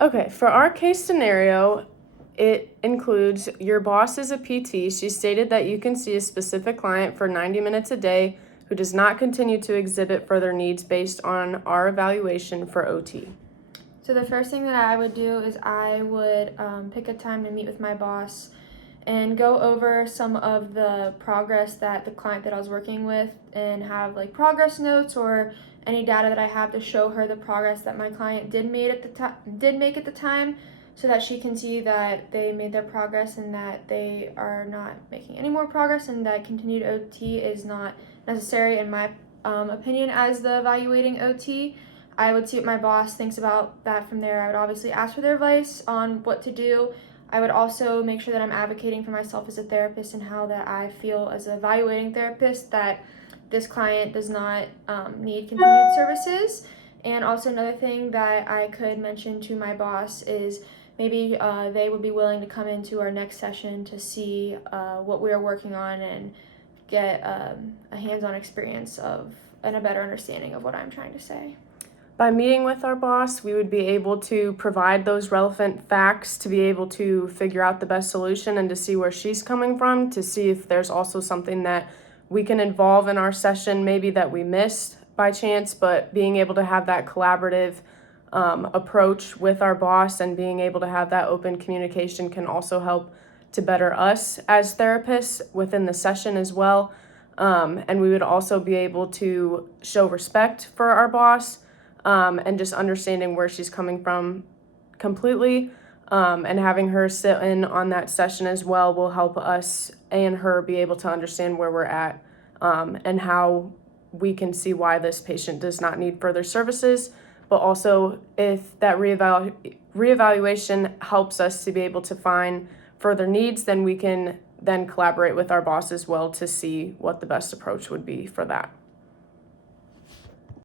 Okay, for our case scenario, it includes your boss is a PT. She stated that you can see a specific client for 90 minutes a day who does not continue to exhibit further needs based on our evaluation for OT. So the first thing that I would do is I would pick a time to meet with my boss and go over some of the progress that the client that I was working with and have like progress notes or any data that I have to show her the progress that my client did make at the time so that she can see that they made their progress and that they are not making any more progress and that continued OT is not necessary in my opinion as the evaluating OT. I would see what my boss thinks about that from there. I would obviously ask for their advice on what to do. I would also make sure that I'm advocating for myself as a therapist and how that I feel as an evaluating therapist that this client does not need continued services. And also another thing that I could mention to my boss is maybe they would be willing to come into our next session to see what we are working on and get a hands-on experience of and a better understanding of what I'm trying to say. By meeting with our boss, we would be able to provide those relevant facts to be able to figure out the best solution and to see where she's coming from, to see if there's also something that we can involve in our session, maybe that we missed by chance, but being able to have that collaborative approach with our boss and being able to have that open communication can also help to better us as therapists within the session as well. And we would also be able to show respect for our boss and just understanding where she's coming from completely, and having her sit in on that session as well will help us and her be able to understand where we're at, and how we can see why this patient does not need further services, but also if that reevaluation helps us to be able to find further needs, then we can then collaborate with our boss as well to see what the best approach would be for that.